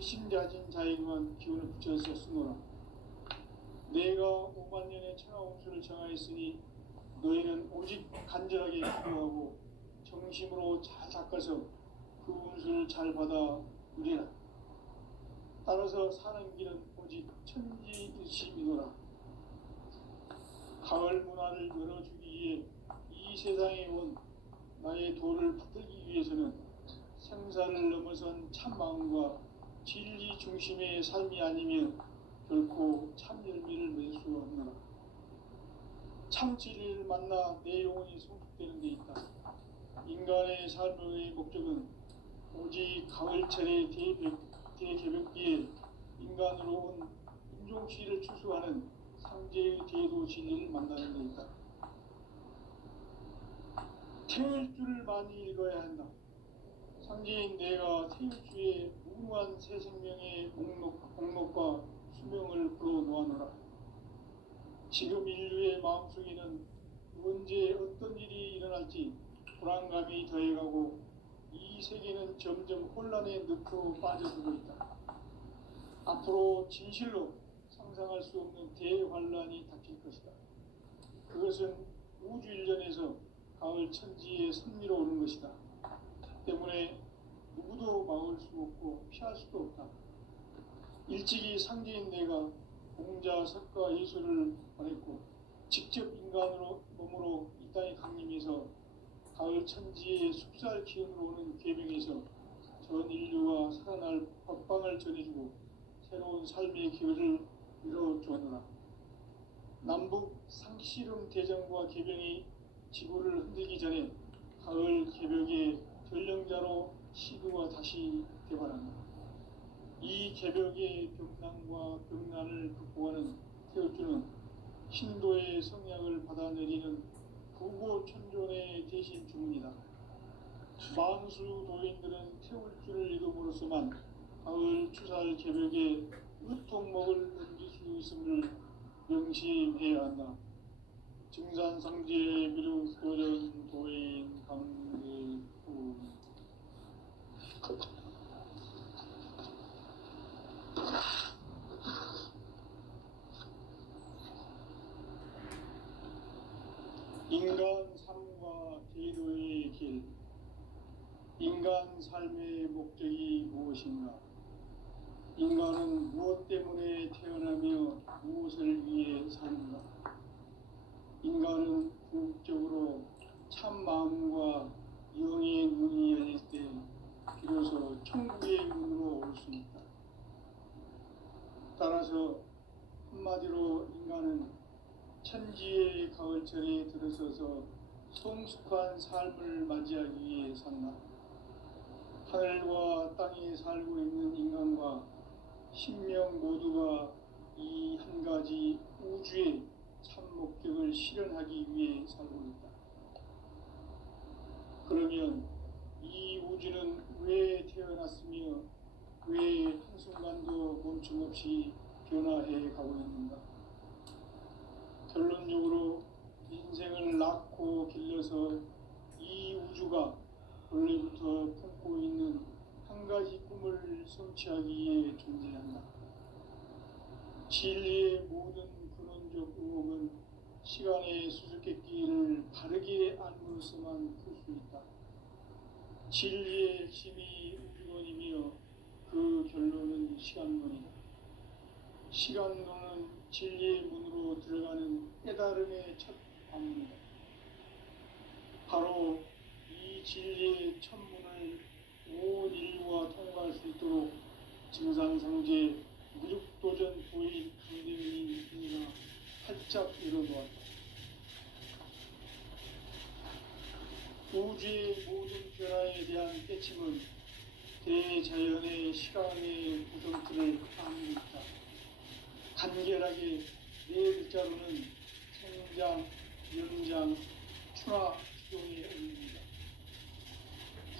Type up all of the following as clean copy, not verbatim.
신자진 자에게만 기운을 붙여서 쓰노라. 내가 5만 년의 천하홍수를 정하였으니 너희는 오직 간절하게 기도하고 정심으로 잘 닦아서 그 운수를 잘 받아 누리라. 따라서 사는 길은 오직 천지일심이노라. 가을 문화를 열어주기 위해 이 세상에 온 나의 도를 붙들기 위해서는 생사를 넘어선 참 마음과 진리 중심의 삶이 아니면 결코 참 열매를 맺을 수 없노라. 참 진리를 만나 내 영혼이 성숙되는 데 있다. 인간의 삶의 목적은 오직 가을철의 대개벽기에 인간으로 온 인종시를 추수하는 상제의 대도 진리를 만나는 데 있다. 태일주를 많이 읽어야 한다. 상제인 내가 태일주의 무궁한 새 생명의 목록과 수명을 풀어놓아노라. 지금 인류의 마음속에는 언제 어떤 일이 일어날지 불안감이 더해가고 이 세계는 점점 혼란의 늪으로 빠져들고 있다. 앞으로 진실로 상상할 수 없는 대환란이 닥칠 것이다. 그것은 우주 일전에서 가을 천지의 섭리로 오는 것이다. 때문에 누구도 막을 수 없고 피할 수도 없다. 일찍이 상제인 내가 공자, 석가, 예수를 보냈고 직접 인간으로 몸으로 이 땅에 강림해서 가을 천지의 숲살 기운으로 오는 계명에서 전 인류가 살아날 법방을 전해주고 새로운 삶의 기회를 이뤄주었노라. 남북 상씨름 대전과 계병이 지구를 흔들기 전에 가을 개벽의 전령자로 시구가 다시 개발한다. 이 개벽의 병상과 병난을 극복하는 태울주는 신도의 성약을 받아내리는 부고천존의 대신 주문이다. 망수 도인들은 태울주를 이름으로서만 가을 추살 개벽에 으통목을 넘길 수 있음을 명심해야 한다. 증산상제 미륵도전 도인 강대후. 인간 삶과 대도의 길. 인간 삶의 목적이 무엇인가? 인간은 무엇 때문에 태어나며 무엇을 위해 사는가? 인간은 궁극적으로 참 마음과 영의 눈이 열릴 때 비로소 천국의 문으로 올 수 있다. 따라서 한마디로 인간은 천지의 가을철에 들어서서 성숙한 삶을 맞이하기 위해 산다. 하늘과 땅에 살고 있는 인간과 신명 모두가 이 한 가지 우주의 참 목적을 실현하기 위해 살고 있다. 그러면 이 우주는 왜 태어났으며 왜 한순간도 멈춤없이 변화해 가고 있는가? 결론적으로 인생을 낳고 길러서 이 우주가 원래부터 품고 있는 한 가지 꿈을 성취하기 위해 존재한다. 진리의 모든 근원적 의혹은 시간의 수수께끼를 바르게 알므로서만 풀 수 있다. 진리의 핵심이 우주론이며 그 결론은 시간론이다. 시간론은 진리의 문으로 들어가는 깨달음의 첫 방문이다. 바로 이 진리의 첫 문을 온 인류가 통과할 수 있도록 증산상제 무력도전 도인 강대민이가 활짝 열어놓았다. 우주의 모든 변화에 대한 깨침은 대자연의 시간의 구성틀을 아닙니다. 간결하게 네 글자로는 생장, 연장, 추나, 기동의 의미입니다.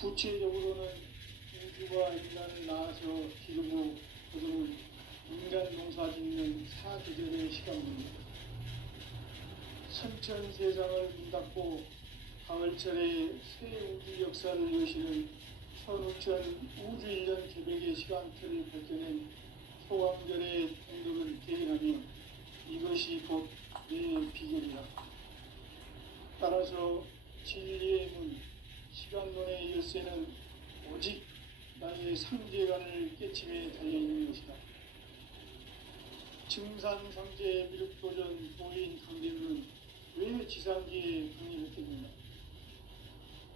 구체적으로는 우주가 인간을 낳아서 기르고 거두는 인간 농사 짓는 사계절의 시간입니다. 선천세상을 문 닫고 가을철에 새 우주 역사를 여시는 선우천 우주일년 개벽의 시간표를 밝혀낸 소강절의 공덕을 대행하며 이것이 곧 내 비결이다. 따라서 진리의 문, 시간론의 열쇠는 오직 나의 상제관을 깨침에 달려있는 것이다. 증산상제 미륵도전 도인 강대우는 왜 지상기에 강림했겠는가?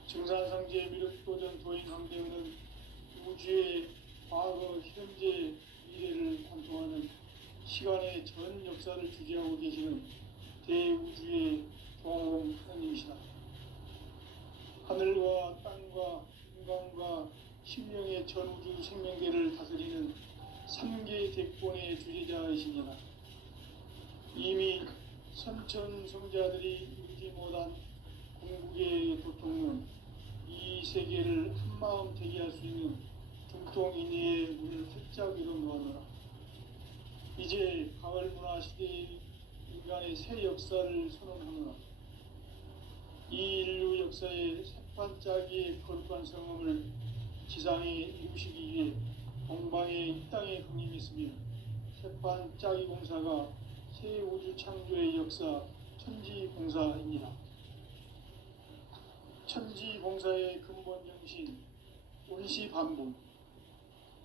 증산상제 미륵도전 도인 강대우는 우주의 과거, 현재, 미래를 관통하는 시간의 전 역사를 주재하고 계시는 대우주의 조화로운 하나님이시다. 하늘과 땅과 인간과 심령의 전우주 생명계를 다스리는 3개 대권의 주제자이시니라. 이미 선천성자들이 이루지 못한 궁극의 도통은 이 세계를 한마음 되게 할 수 있는 중통인의의 문을 활짝 열어놓았노라. 이제 가을 문화 시대의 인간의 새 역사를 선언하노라. 이 인류 역사의 새반짝이의 거룩한 성험을 지상에 이루시기 위해 동방의 이 땅에 강림했으며 새반짝이 공사가 새 우주 창조의 역사 천지공사입니다. 천지공사의 근본 정신 온시반본.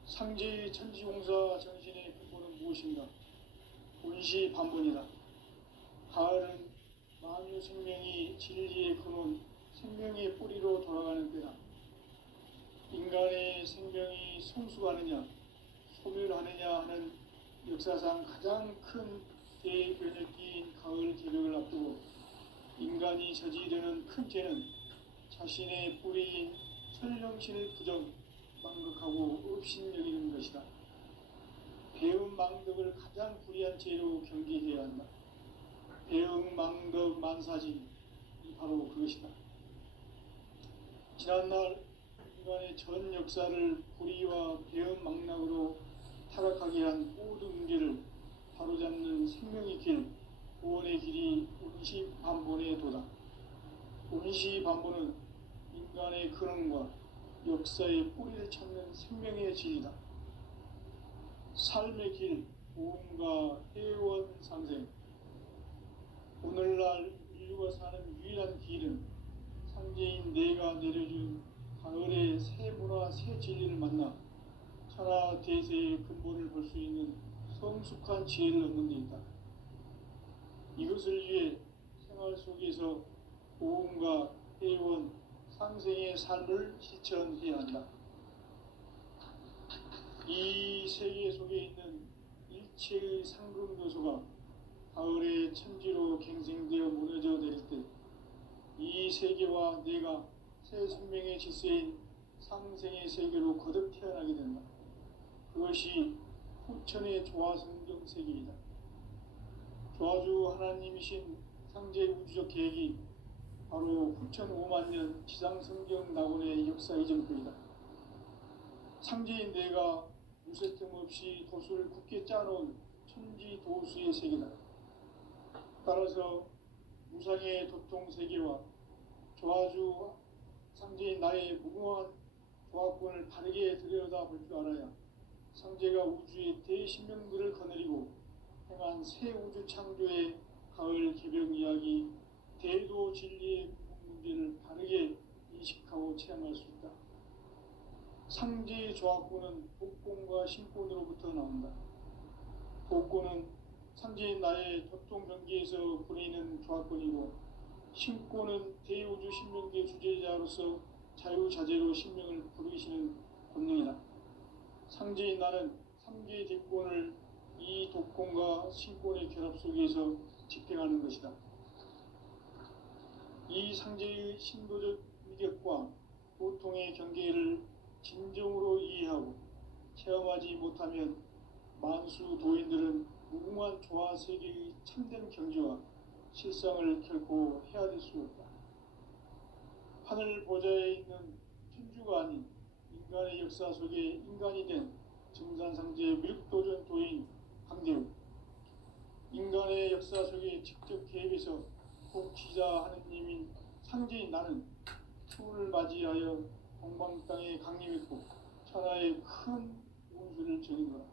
상제의 천지공사 정신의 근본은 무엇인가? 온시반본이다. 가을은 만유 생명이 진리의 근원, 생명의 뿌리로 돌아가는 때다. 인간의 생명이 성숙하느냐, 소멸하느냐 하는 역사상 가장 큰 대변혁기인 가을 개벽을 앞두고 인간이 저지르는 큰 죄는 자신의 뿌리인 설령신을 부정, 망극하고 업신여기는 것이다. 배움 망덕을 가장 불의한 죄로 경계해야 한다. 배움 망덕 만사진이 바로 그것이다. 지난날 인간의 전 역사를 불의와 배움 망락으로 타락하게 한 모든 문제를 바로잡는 생명의 길, 구원의 길이 온시반본의 도다. 온시반본은 인간의 근원과 역사의 뿌리를 찾는 생명의 진리다. 삶의 길, 보험과 회원 상생. 오늘날 인류가 사는 유일한 길은 상제인 내가 내려준 가을의 새 문화, 새 진리를 만나 천하 대세의 근본을 볼 수 있는 성숙한 지혜를 얻는 데 있다. 이것을 위해 생활 속에서 보험과 회원, 상생의 삶을 실천해야 한다. 이 세계 속에 있는 일체의 상급 요소가 가을의 천지로 갱생되어 무너져 내릴 때 이 세계와 내가 새 생명의 질서인 상생의 세계로 거듭 태어나게 된다. 그것이 후천의 조화성경 세계이다. 조화주 하나님이신 상제 우주적 계획이 바로 후천 5만년 지상성경 낙원의 역사 이전표이다. 상제인 내가 무쇠틈 없이 도수를 굳게 짜놓은 천지 도수의 세계다. 따라서 무상의 도통 세계와 조화주 상제인 나의 무궁한 조화권을 바르게 들여다볼 줄 알아야 상제가 우주의 대신명들을 거느리고 행한 새 우주 창조의 가을 개벽 이야기, 대도 진리의 문제를 바르게 인식하고 체험할 수 있다. 상제의 조화권은 복권과 신권으로부터 나온다. 복권은 상제인 나의 도통 경계에서 부리는 조화권이고, 신권은 대우주 신명계 주제자로서 자유자재로 신명을 부르시는 권능이다. 상제인 나는 3개의 대권을 이 독권과 신권의 결합 속에서 집행하는 것이다. 이 상제의 신도적 위력과 보통의 경계를 진정으로 이해하고 체험하지 못하면 만수 도인들은 무궁한 조화 세계의 참된 경지와 실상을 결코 헤아릴 수 없다. 하늘 보좌에 있는 천주가 아닌 인간의 역사 속에 인간이 된 증산상제 미륵도전 도인 강대우. 인간의 역사 속에 직접 개입해서 통치자 하느님인 상제인 나는 추운을 맞이하여 동방 땅에 강림했고 천하의 큰 운수를 정인노라.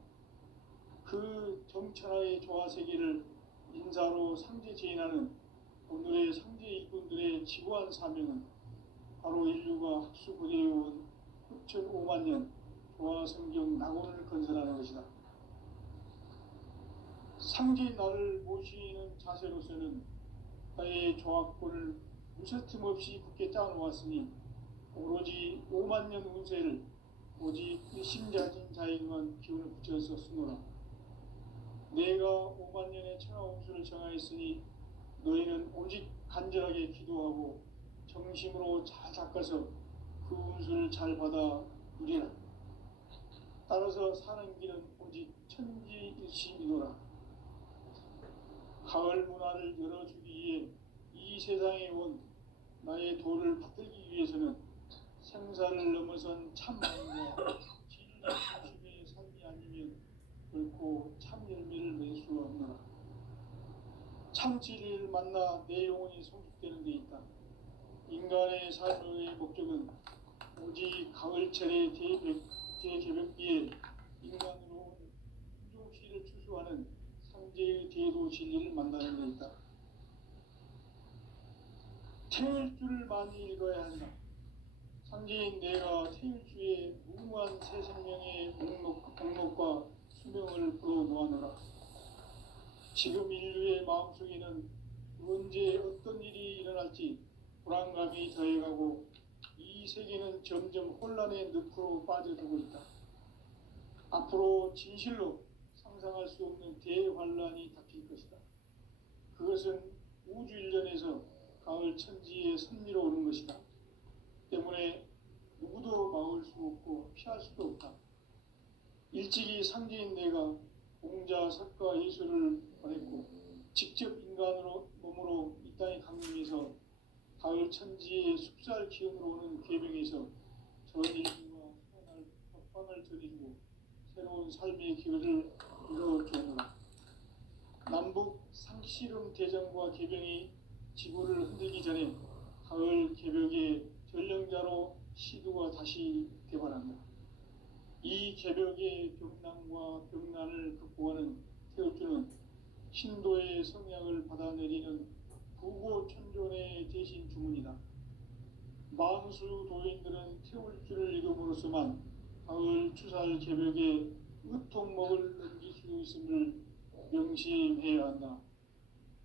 그 정천하의 조화 세계를 인사로 상제 제인하는 오늘의 상제 일꾼들의 지구한 사명은 바로 인류가 학수 고대해온 흑천 5만 년 조화 성경 낙원을 건설하는 것이다. 상제 나를 모시는 자세로서는 나의 조합권을 무쇠틈 없이 굳게 짜놓았으니 오로지 5만 년 운세를 오직 일심자진 자에게만 기운을 붙여서 쓰노라. 내가 5만 년의 천하 운수를 정하였으니 너희는 오직 간절하게 기도하고 정심으로 잘 닦아서 그 운수를 잘 받아 누리라. 따라서 사는 길은 오직 천지일심이노라. 가을 문화를 열어주기 위해 이 세상에 온 나의 도를 받들기 위해서는 생사를 넘어선 참 마음과 진리 중심의 삶이 아니면 결코 참 열매를 맺을 수 없노라. 참 진리를 만나 내 영혼이 성숙되는 데 있다. 인간의 삶의 목적은 오직 가을철의 대개벽기에 인간으로 온 인종시를 추수하는 상제의 대도 진리를 만나는 데 있다. 태일주를 많이 읽어야 한다. 상제인 내가 태일주의 무궁한 새 생명의 목록과 수명을 풀어놓아노라. 지금 인류의 마음속에는 언제 어떤 일이 일어날지 불안감이 더해가고 이 세계는 점점 혼란의 늪으로 빠져들고 있다. 앞으로 진실로 상상할 수 없는 대환란이 닥칠 것이다. 그것은 우주 일련에서 가을 천지의 선미로 오는 것이다. 때문에 누구도 막을 수 없고 피할 수도 없다. 일찍이 상제인 내가 공자, 석가, 예수를 보냈고 직접 인간으로 몸으로 이 땅에 강림해서 가을 천지의 숲살 기운으로 오는 계명에서 전 인류와 소원을 전해주고 새로운 삶의 기회를 이뤄주노라. 남북 상씨름 대전과 계병이 지구를 흔들기 전에 가을 개벽의 전령자로 시두가 다시 개발한다. 이 개벽의 병난과 병난을 극복하는 태울주는 신도의 성약을 받아내리는 부고천존의 대신 주문이다. 만수 도인들은 태울주를 읽음으로써만 가을 추살 개벽의 으통목을 넘길 수 있음을 명심해야 한다.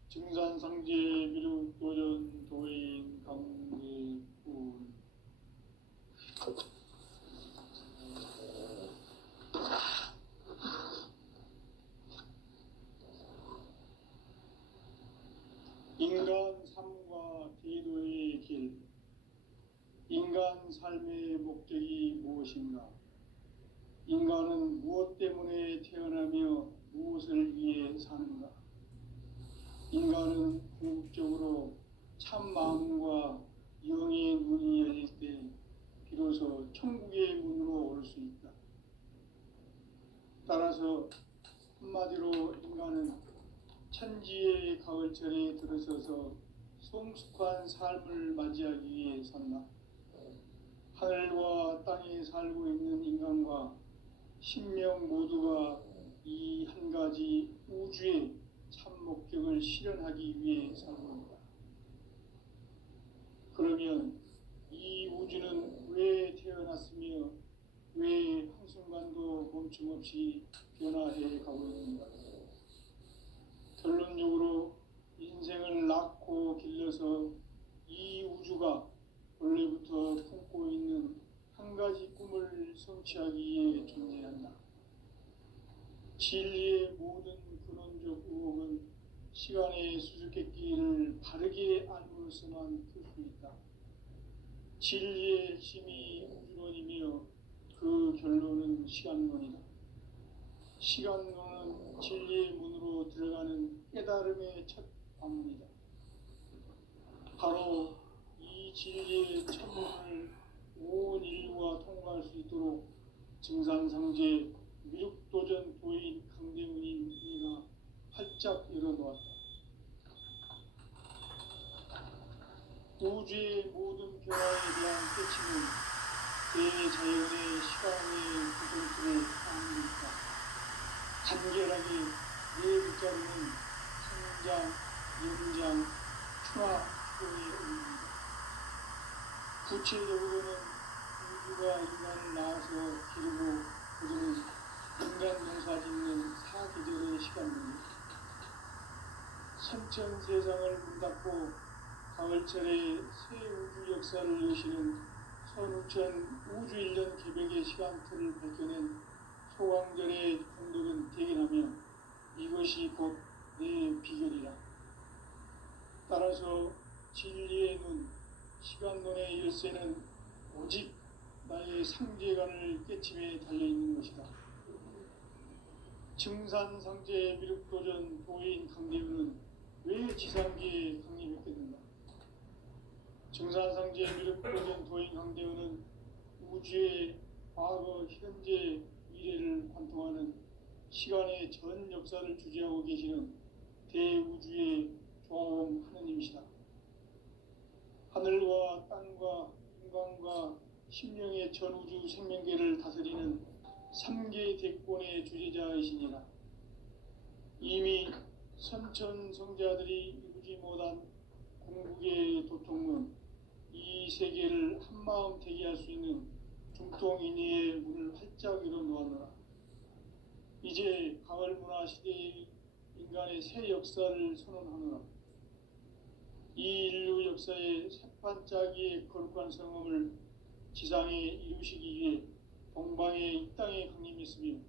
증산상제 미륵도전 도인 강대군. 인간 삶과 대도의 길. 인간 삶의 목적이 무엇인가? 인간은 무엇 때문에 태어나며 무엇을 위해 사는가? 인간은 궁극적으로 참 마음과 영의 문이 열릴 때 비로소 천국의 문으로 올 수 있다. 따라서 한마디로 인간은 천지의 가을철에 들어서서 성숙한 삶을 맞이하기 위해 산다. 하늘과 땅에 살고 있는 인간과 신명 모두가 이 한 가지 우주의 참 목적을 실현하기 위해 살고 있다. 그러면 이 우주는 왜 태어났으며 왜 한순간도 멈춤없이 변화해 가고 있는가? 결론적으로 인생을 낳고 길러서 이 우주가 원래부터 품고 있는 한 가지 꿈을 성취하기 위해 존재한다. 진리의 모든 근원적 의혹은 시간의 수수께끼를 바르게 알므로서만 풀 수 있다. 진리의 힘이 우주론이며 그 결론은 시간론이다. 시간론은 진리의 문으로 들어가는 깨달음의 첫 방문이다. 바로 이 진리의 첫 문을 온 인류가 통과할 수 있도록 증산상제 미륵도전 도인 강대문인 이가 활짝 열어놓았다. 우주의 모든 변화에 대한 깨침은 대자연의 시간의 구성틀을 아닙니까? 간결하게 붙잡는 성장, 연장, 추화, 추동의 의미입니다. 구체적으로는 우주가 인간을 낳아서 기르고 거두는 인간 농사 짓는 사계절의 시간입니다. 선천 세상을 문닫고 가을철에 새 우주 역사를 여시는 선우천 우주 1년 개벽의 시간틀을 밝혀낸 소강절의 공덕은 대견하며 이것이 곧 내 비결이라. 따라서 진리의 눈, 시간론의 열쇠는 오직 나의 상제관을 깨침에 달려있는 것이다. 증산상제 미륵도전 도인 강대우는 왜 지상계에 강림했겠는가? 증산상제 미륵도전 도인 강대우는 우주의 과거, 현재, 미래를 관통하는 시간의 전 역사를 주재하고 계시는 대우주의 조화원 하느님이시다. 하늘과 땅과 인간과 심령의 전우주 생명계를 다스리는 3계 대권의 주재자이시니라. 이미 선천성자들이 이루지 못한 궁극의 도통문, 이 세계를 한마음 되게 할 수 있는 중통인의의 문을 활짝 열어놓았노라. 이제 가을 문화 시대의 인간의 새 역사를 선언하노라. 이 인류 역사의 새반짝이의 거룩한 성음을 지상에 이루시기 위해 동방의 이 땅에 강림했으며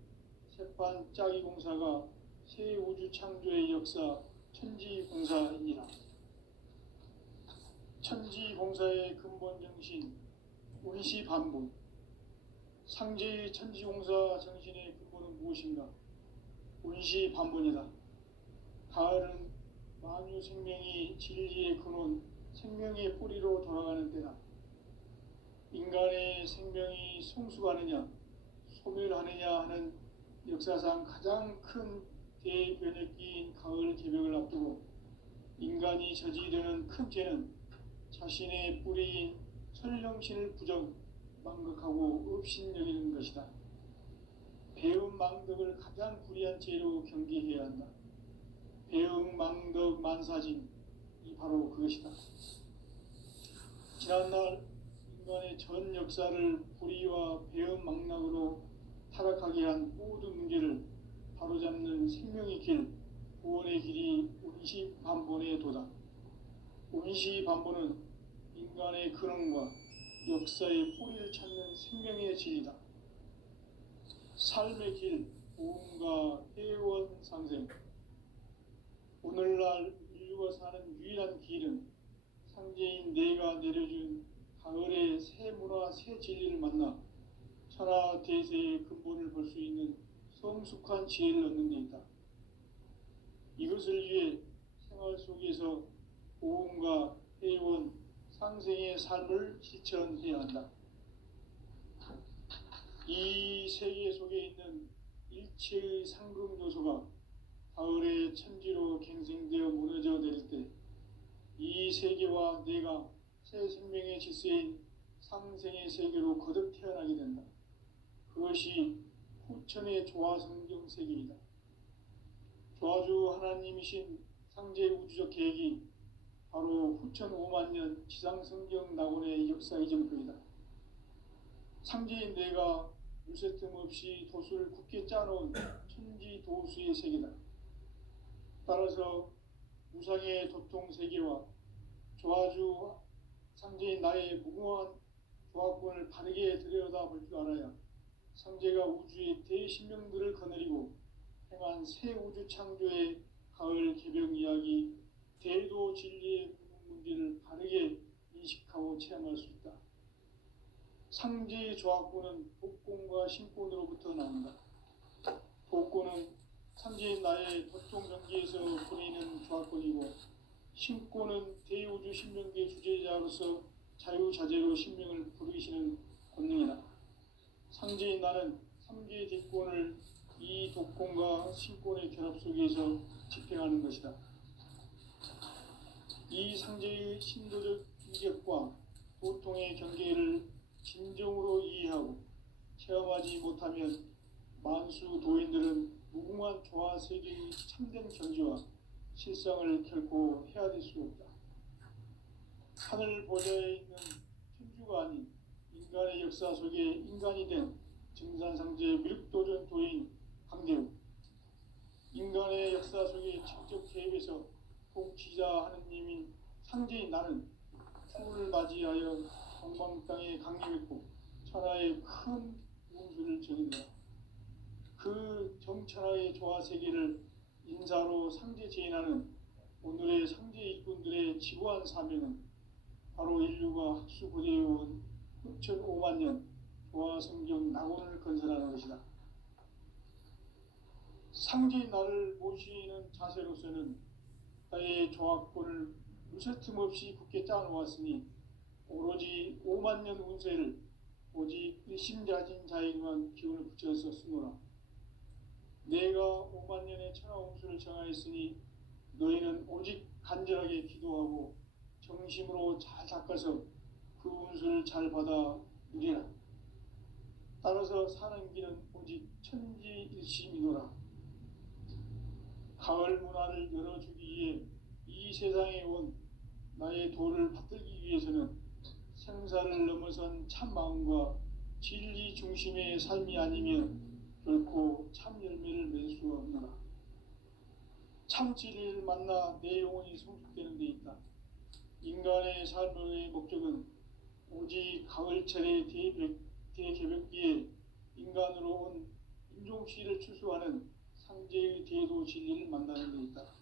새반짝이 공사가 새 우주 창조의 역사 천지공사이니라. 천지공사의 근본 정신 운시반본. 상제의 천지공사 정신의 근본은 무엇인가? 운시반본이다. 가을은 만유 생명이 진리의 근원, 생명의 뿌리로 돌아가는 때다. 인간의 생명이 성숙하느냐, 소멸하느냐 하는 역사상 가장 큰 대변혁기인 가을 개벽을 앞두고 인간이 저지르는 큰 죄는 자신의 뿌리인 설령신을 부정, 망극하고 업신여기는 것이다. 배움 망덕을 가장 불의한 죄로 경계해야 한다. 배움 망덕 만사진, 이 바로 그것이다. 지난날 인간의 전 역사를 불의와 배움 망락으로 타락하게 한 모든 문제를 바로잡는 생명의 길, 구원의 길이 운시반본의 도다. 운시반본은 인간의 근원과 역사의 뿌리를 찾는 생명의 진리다. 삶의 길, 보험과 회원상생. 오늘날 인류가 사는 유일한 길은 상제인 내가 내려준 가을의 새 문화, 새 진리를 만나 천하 대세의 근본을 볼 수 있는 성숙한 지혜를 얻는 데 있다. 이것을 위해 생활 속에서 보험과 회원, 상생의 삶을 실천해야 한다. 이 세계 속에 있는 일체의 상금 요소가 가을의 천지로 갱생되어 무너져 내릴 때 이 세계와 내가 새 생명의 질서인 상생의 세계로 거듭 태어나게 된다. 그것이 후천의 조화성경 세계이다. 조화주 하나님이신 상제 우주적 계획이 바로 후천 5만 년 지상성경 낙원의 역사 이정표이다. 상제인 내가 물새 틈 없이 도수를 굳게 짜놓은 천지 도수의 세계다. 따라서 무상의 도통 세계와 조화주 상제인 나의 무궁한 조화권을 바르게 들여다볼 줄 알아야 상제가 우주의 대신명들을 거느리고 행한 새 우주 창조의 가을 개벽 이야기, 대도 진리의 문제를 바르게 인식하고 체험할 수 있다. 상제의 조화권은 복권과 신권으로부터 나온다. 복권은 상제인 나의 도통 경계에서 보이는 조화권이고, 신권은 대우주 신명계 주제자로서 자유자재로 신명을 부르시는 권능이다. 상제인 나는 3개 대권을 이 독권과 신권의 결합 속에서 집행하는 것이다. 이 상제의 신도적 인격과 보통의 경계를 진정으로 이해하고 체험하지 못하면 만수 도인들은 무궁한 조화 세계의 참된 경지와 실상을 결코 헤아릴 수 없다. 하늘 보좌에 있는 천주가 아닌 인간의 역사 속에 인간이 된 증산상제 미륵도전 도인 강대우, 인간의 역사 속에 직접 개입해서 통치자 하느님인 상제인 나는 풍을 맞이하여 동방 땅에 강림했고 천하의 큰 운수를 정의하라. 그 정천하의 조화 세계를 인사로 상제 제인하는 오늘의 상제 일꾼들의 지고한 사명은 바로 인류가 학수고대해온 흑천 5만 년 조화 성경 낙원을 건설하는 것이다. 상제인 나를 모시는 자세로서는 나의 조합권을 무쇠틈 없이 굳게 짜놓았으니 오로지 5만 년 운세를 오직 일심자진 자에게만 기운을 붙여서 쓰노라. 내가 5만 년의 천하 운수를 정하였으니 너희는 오직 간절하게 기도하고 정심으로 잘 닦아서 그 운수를 잘 받아 누리라. 따라서 사는 길은 오직 천지일심이노라. 가을 문화를 열어주기 위해 이 세상에 온 나의 도를 받들기 위해서는 생사를 넘어선 참 마음과 진리 중심의 삶이 아니면 결코 참 열매를 맺을 수 없노라. 참 진리를 만나 내 영혼이 성숙되는 데 있다. 인간의 삶의 목적은 오직 가을철의 대개벽기에 인간으로 온 인종시를 추수하는 상제의 대도 진리를 만나는 데 있다.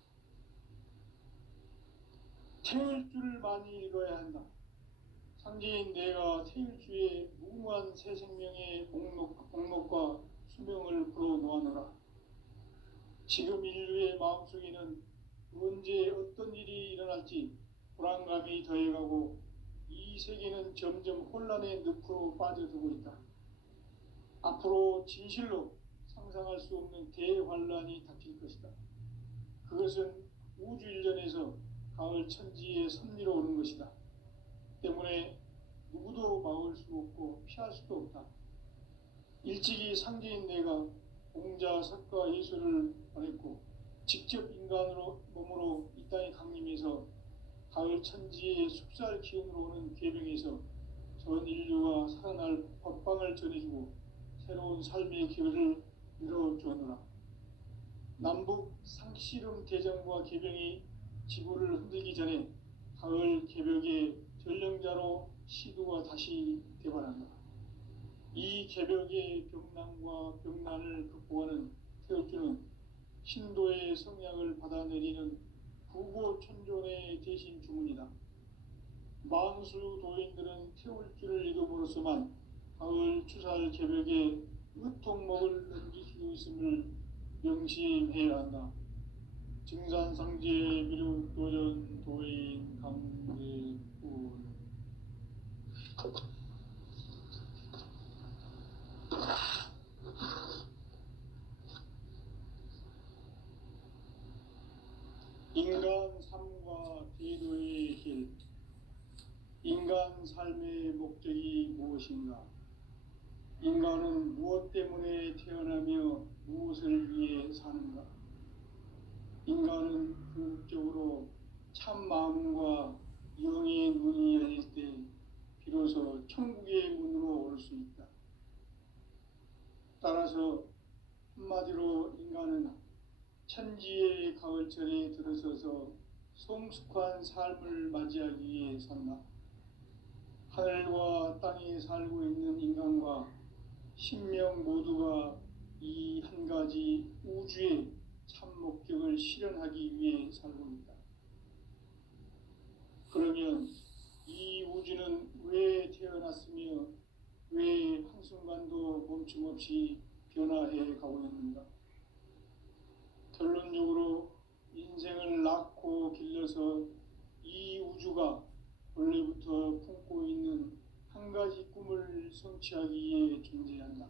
태일주를 많이 읽어야 한다. 상제인 내가 태일주의 무궁한 새 생명의 목록과 수명을 풀어놓아노라. 지금 인류의 마음속에는 언제 어떤 일이 일어날지 불안감이 더해가고 이 세계는 점점 혼란의 늪으로 빠져들고 있다. 앞으로 진실로 상상할 수 없는 대환란이 닥칠 것이다. 그것은 우주 일전에서 가을 천지의 섭리로 오는 것이다. 때문에 누구도 막을 수 없고 피할 수도 없다. 일찍이 상제인 내가 공자, 석가, 예수를 보냈고 직접 인간으로 몸으로 이 땅에 강림해서 가을 천지의 숲살 기운으로 오는 궤병에서 전 인류가 살아날 법방을 전해주고 새로운 삶의 기회를 열어주었노라. 남북 상씨름 대전과 개병이 지구를 흔들기 전에 가을 개벽의 전령자로 시도가 다시 되관한다. 이 개벽의 병난과 병난을 극복하는 태울주는 신도의 성약을 받아내리는 부고천존의 대신 주문이다. 만수 도인들은 태울주를 읽음으로써만 가을 추살 개벽에 의통목을 넘길 수 있음을 명심해야 한다. 증산상제 미륵도전 도인 강대군. 인간 삶과 대도의 길. 인간 삶의 목적이 무엇인가? 인간은 무엇 때문에 태어나며 무엇을 위해 사는가? 인간은 궁극적으로 참 마음과 영의 문이 열릴 때 비로소 천국의 문으로 올 수 있다. 따라서 한마디로 인간은 천지의 가을철에 들어서서 성숙한 삶을 맞이하기 위해 산다. 하늘과 땅에 살고 있는 인간과 신명 모두가 이 한 가지 우주의 참 목적을 실현하기 위해 살고 있다. 그러면 이 우주는 왜 태어났으며 왜 한순간도 멈춤 없이 변화해 가고 있는가? 결론적으로 인생을 낳고 길러서 이 우주가 원래부터 품고 있는 한 가지 꿈을 성취하기 위해 존재한다.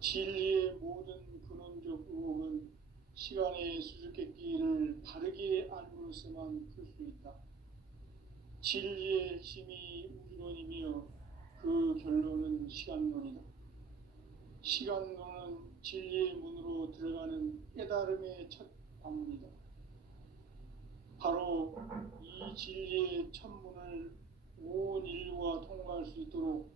진리의 모든 근원적 의혹은 시간의 수수께끼를 바르게 알므로서만 풀 수 있다. 진리의 핵심이 우주론이며 그 결론은 시간론이다. 시간론은 진리의 문으로 들어가는 깨달음의 첫 방문이다. 바로 이 진리의 첫 문을 온 인류가 통과할 수 있도록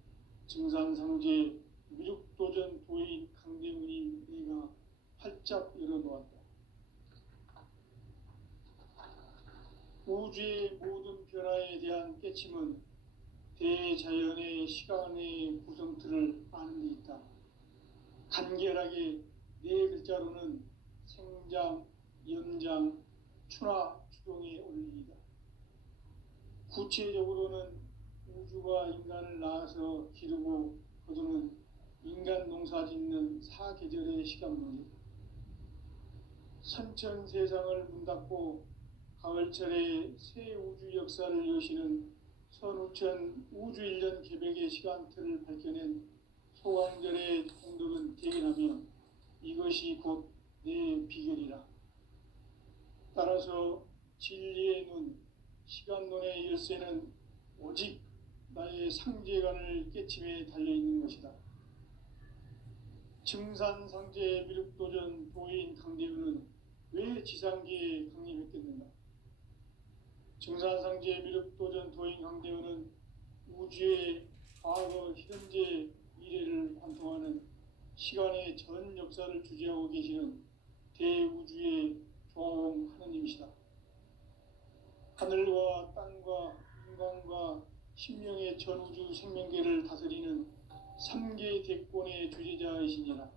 증산상제 미륵도전 도인 강대훈이 내가 활짝 열어놓았다. 우주의 모든 변화에 대한 깨침은 대자연의 시간의 구성틀을 아는 데 있다. 간결하게 네 글자로는 생장, 연장, 추나 추동의 원리이다. 구체적으로는 우주가 인간을 낳아서 기르고 거두는 인간 농사 짓는 사계절의 시간론이다. 선천 세상을 문닫고 가을철에 새 우주 역사를 여시는 선우천 우주일년 개백의 시간틀을 밝혀낸 소강절의 공덕은 대견하며 이것이 곧 내 비결이라. 따라서 진리의 눈, 시간론의 열쇠는 오직 나의 상제관을 깨침에 달려있는 것이다. 증산상제 미륵도전 도인 강대훈은 왜 지상계에 강림했겠는가? 증산상제 미륵도전 도인 강대훈은 우주의 과거, 현재, 미래를 관통하는 시간의 전 역사를 주재하고 계시는 대우주의 조화홍 하느님이시다. 하늘과 땅과 인간과 신명의 전우주 생명계를 다스리는 3개 대권의 주재자이시니라.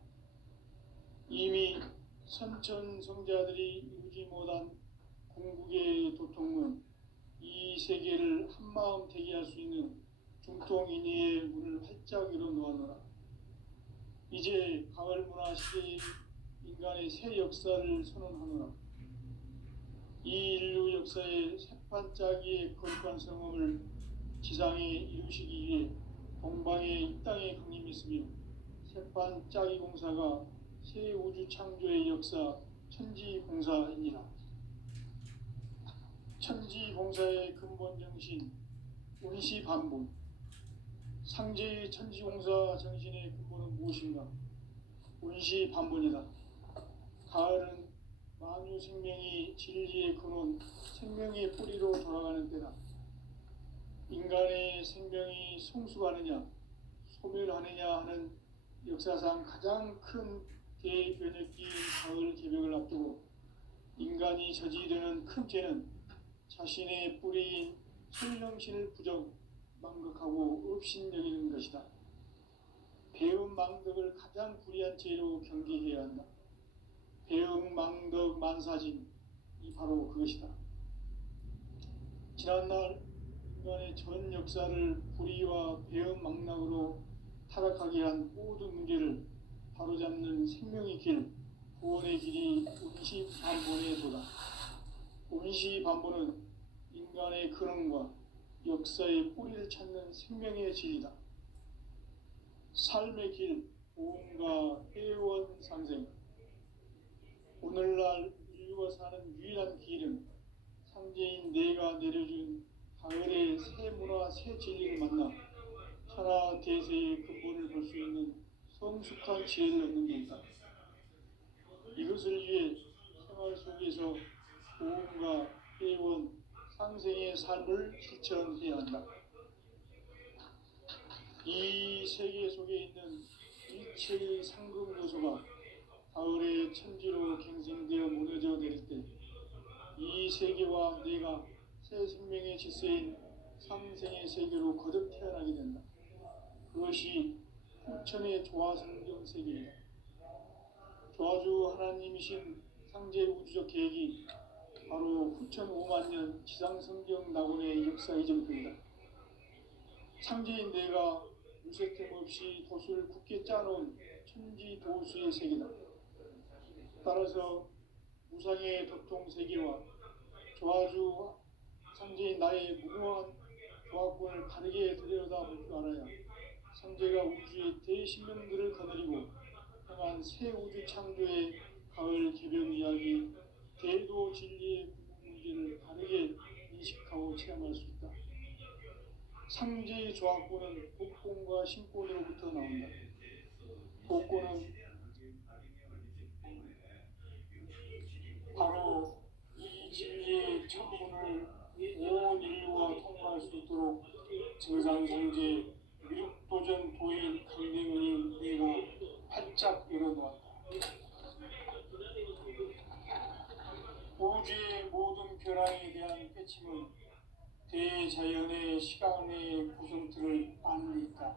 이미 선천성자들이 이루지 못한 궁극의 도통문, 이 세계를 한마음 대기할 수 있는 중통인의의 문을 활짝 열어놓아노라. 이제 가을 문화 시대의 인간의 새 역사를 선언하노라. 이 인류 역사의 새판짜기의 거룩한 성험을 지상에 이루시기 위해 동방의 이 땅에 강림했으며 새판짜기 공사가 새 우주 창조의 역사 천지공사이니라. 천지공사의 근본 정신 운시반본. 상제의 천지공사 정신의 근본은 무엇인가? 운시반본이다. 가을은 만유 생명이 진리의 근원, 생명의 뿌리로 돌아가는 때다. 인간의 생명이 성숙하느냐, 소멸하느냐 하는 역사상 가장 큰 대변혁기인 가을 개벽을 앞두고 인간이 저지르는 큰 죄는 자신의 뿌리인 설령신을 부정, 망극하고 업신여기는 것이다. 배음 망덕을 가장 불의한 죄로 경계해야 한다. 배음 망덕 만사진, 이 바로 그것이다. 지난날 인간의 전 역사를 불의와 배음 망락으로 타락하게 한 모든 문제를 바로잡는 생명의 길, 구원의 길이 운시반본의 도다. 운시반본은 인간의 근원과 역사의 뿌리를 찾는 생명의 진리다. 삶의 길, 보험과 회원상생. 오늘날 인류가 사는 유일한 길은 상제인 내가 내려준 가을의 새 문화, 새 진리를 만나 천하 대세의 근본을 볼 수 있는 성숙한 지혜를 얻는 데 있다. 이것을 위해 생활 속에서 보험과 회원, 상생의 삶을 실천해야 한다. 이 세계 속에 있는 일체의 상금 요소가 가을의 천지로 갱생되어 무너져 내릴 때 이 세계와 내가 새 생명의 질서인 상생의 세계로 거듭 태어나게 된다. 그것이 후천의 조화성경 세계이다. 조화주 하나님이신 상제 우주적 계획이 바로 후천 5만 년 지상성경 낙원의 역사 이정표이다. 상제인 내가 무색템 없이 도수를 굳게 짜놓은 천지도수의 세계다. 따라서 무상의 도통 세계와 조화주 상제인 나의 무궁한 조화권을 바르게 들여다볼 줄 알아야 상제가 우주의 대신명들을 거느리고 향한 새 우주 창조의 가을 개벽 이야기, 대도 진리의 궁극 문제를 바르게 인식하고 체험할 수 있다. 상제의 조합구는 복권과 신권으로부터 나온다. 복권은 바로 이 진리의 천문을 온 인류가 통과할 수 있도록 증산상제 미륵도전 도인 강대문이 내가 활짝 열어놓았다. 우주의 모든 변화에 대한 깨침은 대자연의 시간의 구성틀을 아는 데 있다.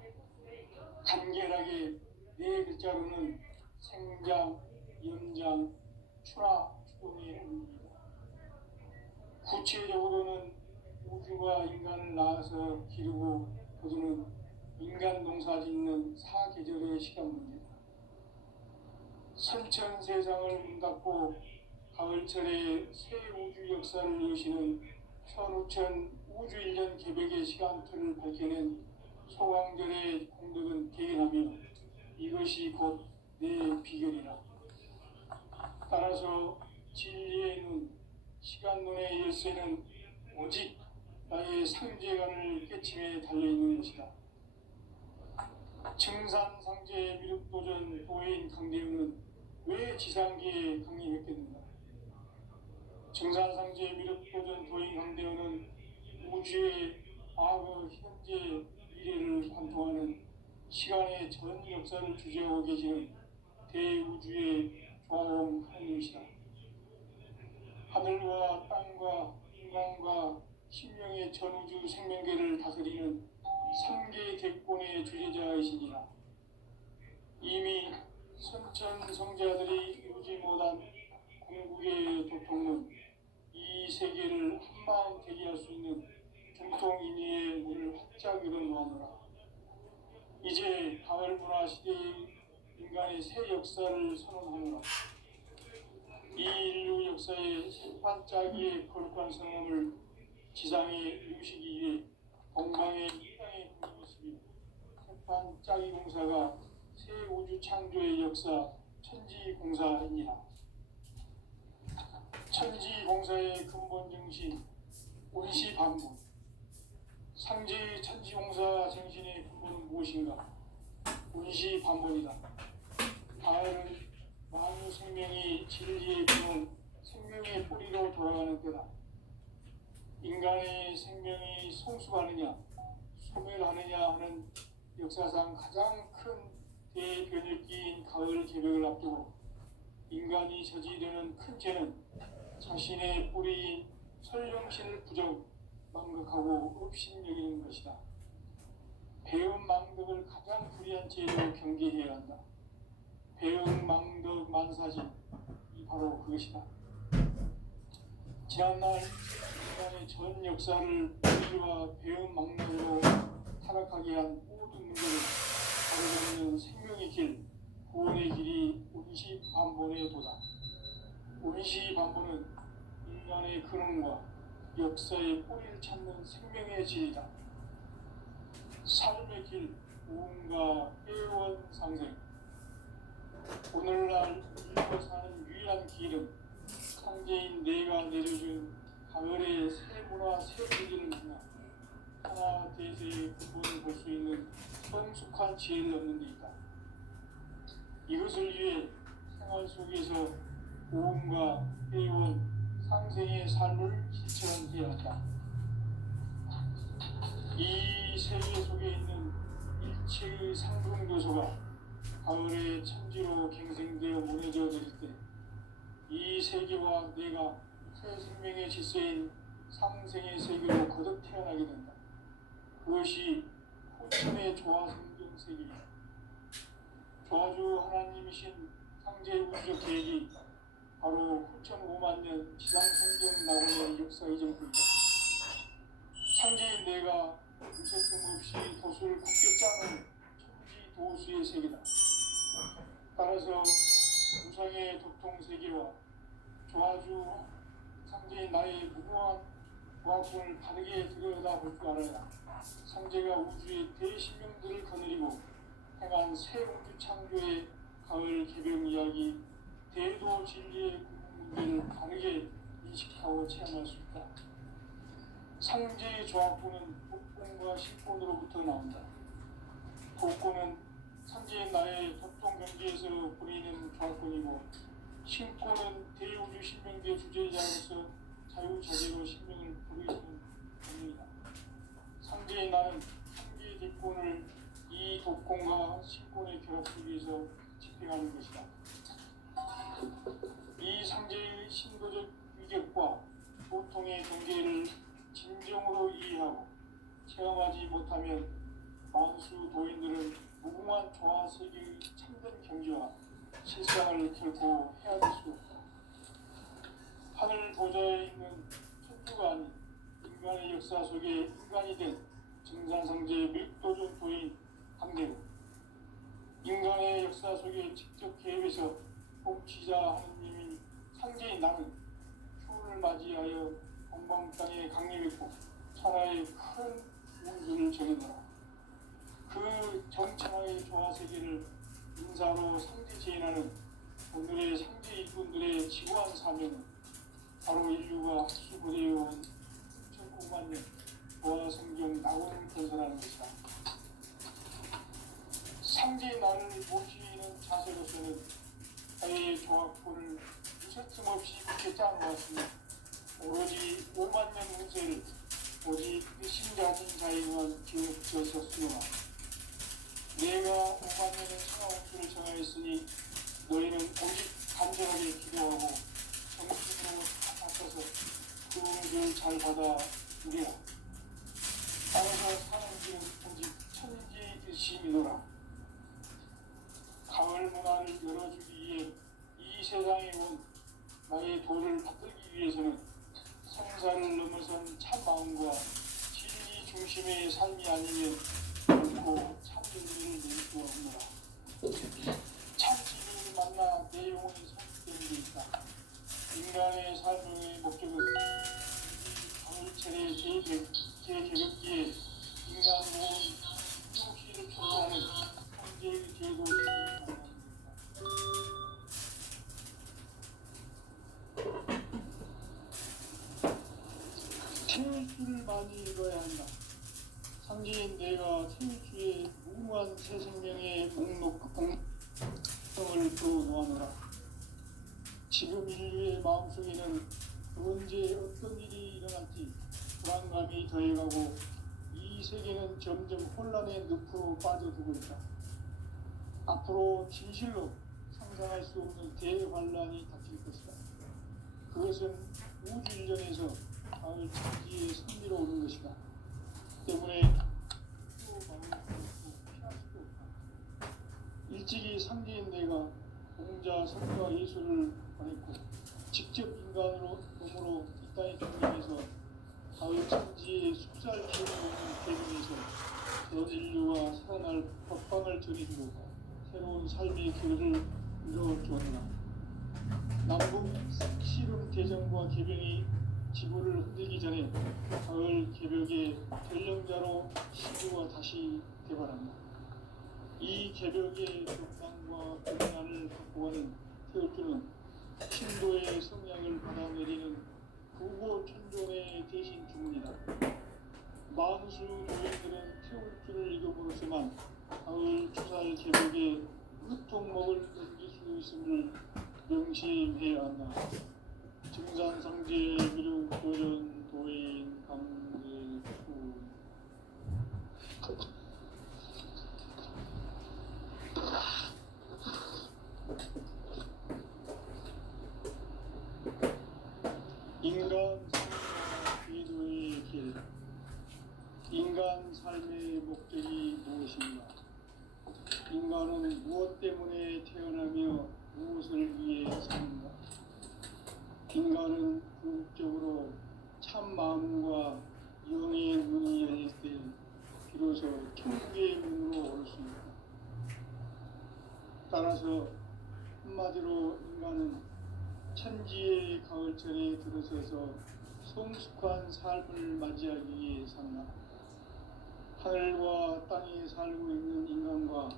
간결하게 네 글자로는 생장, 연장, 출하, 추동의 의미이다. 구체적으로는 우주가 인간을 낳아서 기르고 거두는 인간 농사 짓는 사계절의 시간 문제다. 선천 세상을 문 닫고 가을철에 새 우주 역사를 여시는 15,000 우주 1년 개백의 시간틀을 밝혀낸 소강절의 공덕은 대견하며 이것이 곧 내 비결이라. 따라서 진리의 눈, 시간 눈의 열쇠는 오직 나의 상제관을 깨침에 달려있는 것이다. 증산상제 미륵도전 도인 강대웅은 왜 지상계에 강림했겠는가? 증산상제 미륵도전 도인 강대웅은 우주의 과거, 현재, 미래를 관통하는 시간의 전 역사를 주재하고 계시는 대우주의 조화원 하나님이시다. 하늘과 땅과 인간과 신명의 전우주 생명계를 다스리는 3개 대권의 주제자이시니라. 이미 선천성자들이 이루지 못한 궁극의 도통은 이 세계를 한마음 되게 할 수 있는 중통인의의 문을 활짝 열어놓았노라. 이제 가을 문화 시대의 인간의 새 역사를 선언하노라. 이 인류 역사의 세판짜기의 거룩한 성함을 지상에 이루시기 위해 동방의 이 땅의 국민이시며 세판짜기 공사가 새 우주 창조의 역사 천지공사입니다. 천지공사의 근본 정신 원시반복. 상제의 천지공사 정신의 근본은 무엇인가? 원시반복이다. 가을은 만유 생명이 진리의 근원, 생명의 뿌리로 돌아가는 때다. 인간의 생명이 성숙하느냐, 소멸하느냐 하는 역사상 가장 큰 대변혁기인 가을 개벽을 앞두고 인간이 저지르는 큰 죄는 자신의 뿌리인 설령신을 부정, 망극하고 업신여기는 것이다. 배움 망덕을 가장 불의한 죄로 경계해야 한다. 배움 망덕 만사진, 이 바로 그것이다. 지난날 인간의 전 역사를 불의와 배움 망덕으로 타락하게 한 모든 문제를 가르고 있는 생명의 길, 구원의 길이 원시반본의 도다. 원시반본은 인간의 근원과 역사의 뿌리를 찾는 생명의 질이다. 삶의 길, 무언가 회원 상생. 오늘날 인류가 사는 유일한 길은 상제인 내가 내려준 가을의 새 문화 새 길을 만나 하나 대세의 근본을 볼 수 있는 성숙한 지혜를 얻는 데 있다. 이것을 위해 생활 속에서 무언가 회원 상생의 삶을 실천해야 한다. 이 세계 속에 있는 일체의 상승교소가 가을의 천지로 갱생되어 무너져 내릴 때 이 세계와 내가 새 생명의 질서인 상생의 세계로 거듭 태어나게 된다. 그것이 후천의 조화성경 세계이다. 조화주 하나님이신 상제 우주적 계획이 바로 후천 5만 년 지상성경 나오는 역사 이전부이다. 상제인 내가 무쇠 틈 없이 도수를 굳게 짜는 천지 도수의 세계다. 따라서 우상의 도통 세계와 조화주 상제인 나의 무모한 조합군을 바르게 들여다볼 줄 알아야 상제가 우주의 대신명들을 거느리고 행한 새 우주 창조의 가을 개벽 이야기 대도 진리의 궁극 문제를 바르게 인식하고 체험할 수 있다. 상제의 조합구는 독공과 신권으로부터 나온다. 독공은 상제의 나의 독동 경지에서 부리는 조합권이고, 신권은 대우주 신명대 주제자로서 자유자재로 신명을 부르시는 권력이다. 상제의 나는 상제의 대권을 이 독공과 신권의 결합을 위해서 집행하는 것이다. 이 상제의 신도적 위격과 보통의 경계를 진정으로 이해하고 체험하지 못하면 만수 도인들은 무궁한 조화세계의 참된 경지와 실상을 결코 헤아릴 수 없다. 하늘 보좌에 있는 천주가 아닌 인간의 역사 속에 인간이 된 증산상제의 밀도적 도인 강대는 인간의 역사 속에 직접 개입해서 복지자 하느님인 상제인 나는 휴를 맞이하여 건방 땅에 강림했고 천하의 큰 운수를 정해놓아 그 정천하의 조화세계를 인사로 상지지인하는 오늘의 상지 일꾼들의 지구한 사명은 바로 인류가 학수고대해온 9천만 년 조화성경 낙원을 건설하는 것이다. 상제의 나를 모시는 자세로서는 나의 조합권을 무쇠틈 없이 굳게 짜놓았으니 오로지 5만 년 운세를 오직 신자진 자에만 기억되었으므로 내가 5만 년의 생화 운수를 정하였으니 너희는 오직 간절하게 기도하고 정신으로 바꿔서 그 운수를 잘 받아 누리라. 땅에서 사는 길은 오직 천지 뜻이니라. 가을 문화를 열어주기 위해 이 세상에 온 나의 도를 받들기 위해서는 생사를 넘어선 참 마음과 진리 중심의 삶이 아니면 결코 참 진리를 낼 수 없노라. 참 진리를 만나 내 영혼이 성취되는 데 있다. 인간의 삶의 목적은 가을철의 제개벽기에 인간 모은 휴식을 초래하는 현재의 제도를 태일주를 많이 읽어야 한다. 상제인 내가 태일주의 무궁한 새 생명의 목록을 풀어놓아노라. 지금 인류의 마음속에는 언제 어떤 일이 일어날지 불안감이 더해가고 이 세계는 점점 혼란의 늪으로 빠져들고 있다. 앞으로 진실로 상상할 수 없는 대환란이 닥칠 것이다. 그것은 우주 일전에서 가을 천지의 승리로 오는 것이다. 때문에 피할 수도 없다. 일찍이 상제인 내가 공자, 성과, 예술을 보냈고 직접 인간으로 몸으로 이 땅에 중림해서 가을 천지의 숲살 기운이 없는 계명에서 전 인류가 살아날 법방을 전해주고 새로운 삶의 길을 이루어주었노라. 남북 씨름 대전과 개병이 지구를 흔들기 전에 가을 개벽의 결령자로 시주가 다시 개발한다. 이 개벽의 격상과 변화를 바꾸어가는 태울주는 신도의 성량을 받아내리는 구고 천존의 대신 주문이다. 만수 도인들은 태울주를 읽어보로서만 가을 추살 개벽의 유통목을 넘길 수 있음을 명심해야 한다. 증산상제 미륵 도전 도인 강제후 인간 삶과 기도의 길. 인간 삶의 목적이 무엇인가? 인간은 무엇 때문에 태어나며 무엇을 위해 사는가? 인간은 궁극적으로 참 마음과 영의 문이 열릴 때 비로소 천국의 문으로 올 수 있다. 따라서 한마디로 인간은 천지의 가을철에 들어서서 성숙한 삶을 맞이하기 위해 산다. 하늘과 땅에 살고 있는 인간과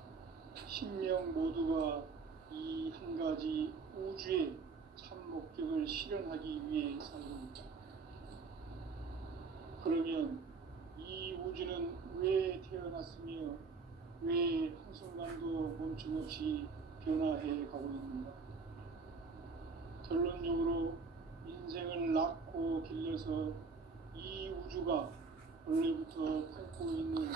신명 모두가 이 한 가지 우주의 참 목적을 실현하기 위해 살고 있다. 그러면 이 우주는 왜 태어났으며 왜 한순간도 멈춤없이 변화해 가고 있는가? 결론적으로 인생을 낳고 길러서 이 우주가 원래부터 품고 있는